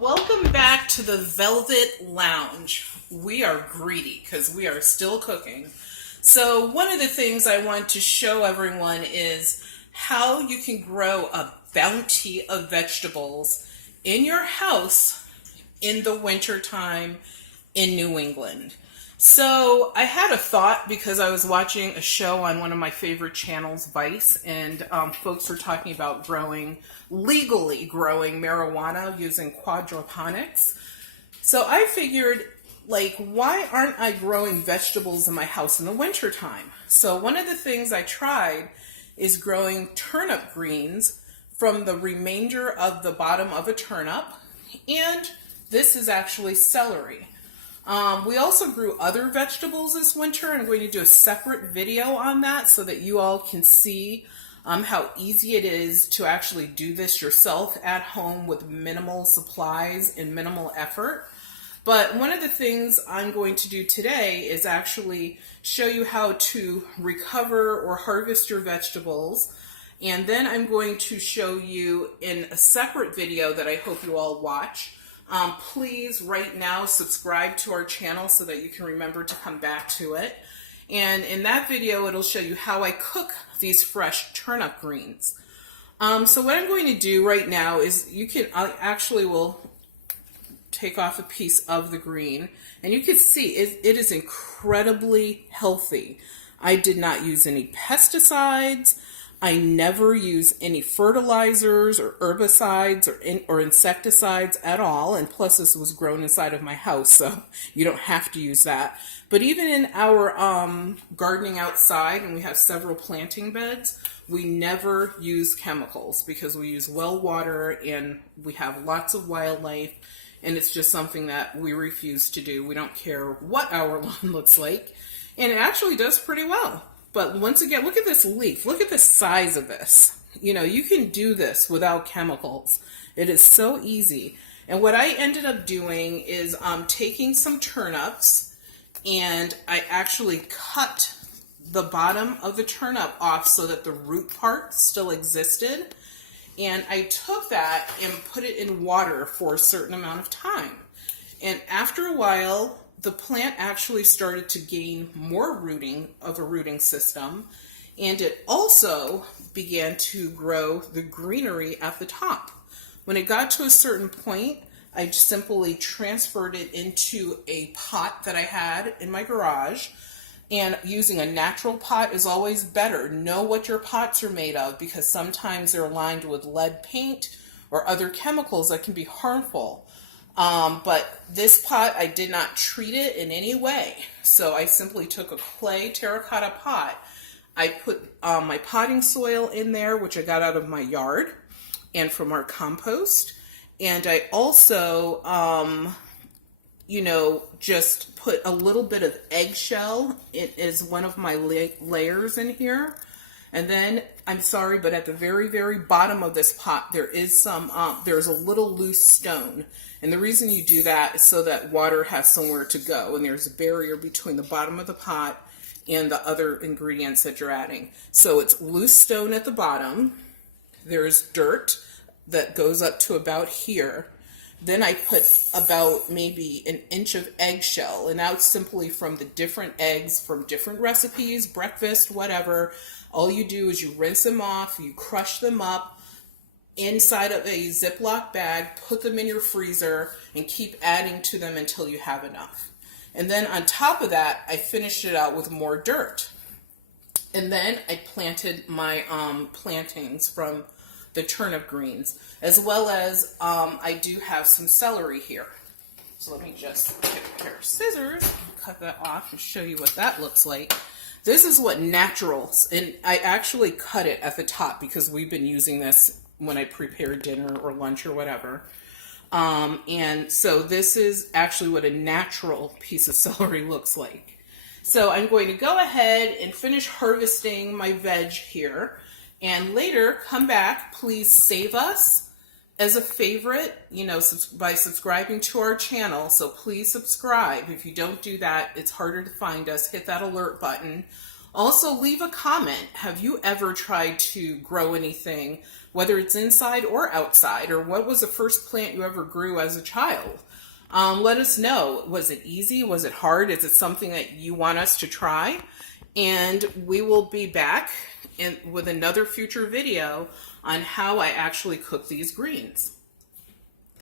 Welcome back to the Velvet Lounge. We are greedy because we are still cooking. So one of the things I want to show everyone is how you can grow a bounty of vegetables in your house in the wintertime in New England. So I had a thought because I was watching a show on one of my favorite channels, Vice, and folks were talking about legally growing marijuana using quadroponics. So I figured, why aren't I growing vegetables in my house in the wintertime? So one of the things I tried is growing turnip greens from the remainder of the bottom of a turnip, and this is actually celery. We also grew other vegetables this winter. I'm going to do a separate video on that so that you all can see how easy it is to actually do this yourself at home with minimal supplies and minimal effort. But one of the things I'm going to do today is actually show you how to recover or harvest your vegetables. And then I'm going to show you in a separate video that I hope you all watch. Please right now subscribe to our channel so that you can remember to come back to it. And in that video, it'll show you how I cook these fresh turnip greens. So what I'm going to do right now is I actually will take off a piece of the green, and you can see it is incredibly healthy. I did not use any pesticides. I never use any fertilizers or herbicides or insecticides at all. And plus this was grown inside of my house, so you don't have to use that. But even in our gardening outside, and we have several planting beds, we never use chemicals because we use well water and we have lots of wildlife, and it's just something that we refuse to do. We don't care what our lawn looks like, and it actually does pretty well. But once again, look at this leaf. Look at the size of this. You know, you can do this without chemicals. It is so easy. And what I ended up doing is taking some turnips, and I actually cut the bottom of the turnip off so that the root part still existed. And I took that and put it in water for a certain amount of time. And after a while, the plant actually started to gain more rooting system, and it also began to grow the greenery at the top. When it got to a certain point, I simply transferred it into a pot that I had in my garage, and using a natural pot is always better. Know what your pots are made of, because sometimes they're lined with lead paint or other chemicals that can be harmful. But this pot, I did not treat it in any way. So I simply took a clay terracotta pot. I put my potting soil in there, which I got out of my yard and from our compost. And I also, just put a little bit of eggshell. It is one of my layers in here. And then, I'm sorry, but at the very, very bottom of this pot, there is there's a little loose stone. And the reason you do that is so that water has somewhere to go. And there's a barrier between the bottom of the pot and the other ingredients that you're adding. So it's loose stone at the bottom. There's dirt that goes up to about here. Then I put about maybe an inch of eggshell. And that's simply from the different eggs from different recipes, breakfast, whatever. All you do is you rinse them off, you crush them up inside of a Ziploc bag, put them in your freezer, and keep adding to them until you have enough. And then on top of that, I finished it out with more dirt. And then I planted my plantings from the turnip greens, as well as I do have some celery here. So let me just get a pair of scissors and cut that off and show you what that looks like. This is what naturals, and I actually cut it at the top because we've been using this when I prepare dinner or lunch or whatever. And so this is actually what a natural piece of celery looks like. So I'm going to go ahead and finish harvesting my veg here. And later, come back, please save us as a favorite, by subscribing to our channel. So please subscribe. If you don't do that, it's harder to find us. Hit that alert button. Also, leave a comment. Have you ever tried to grow anything, whether it's inside or outside, or what was the first plant you ever grew as a child? Let us know. Was it easy? Was it hard? Is it something that you want us to try? And we will be back with another future video on how I actually cook these greens.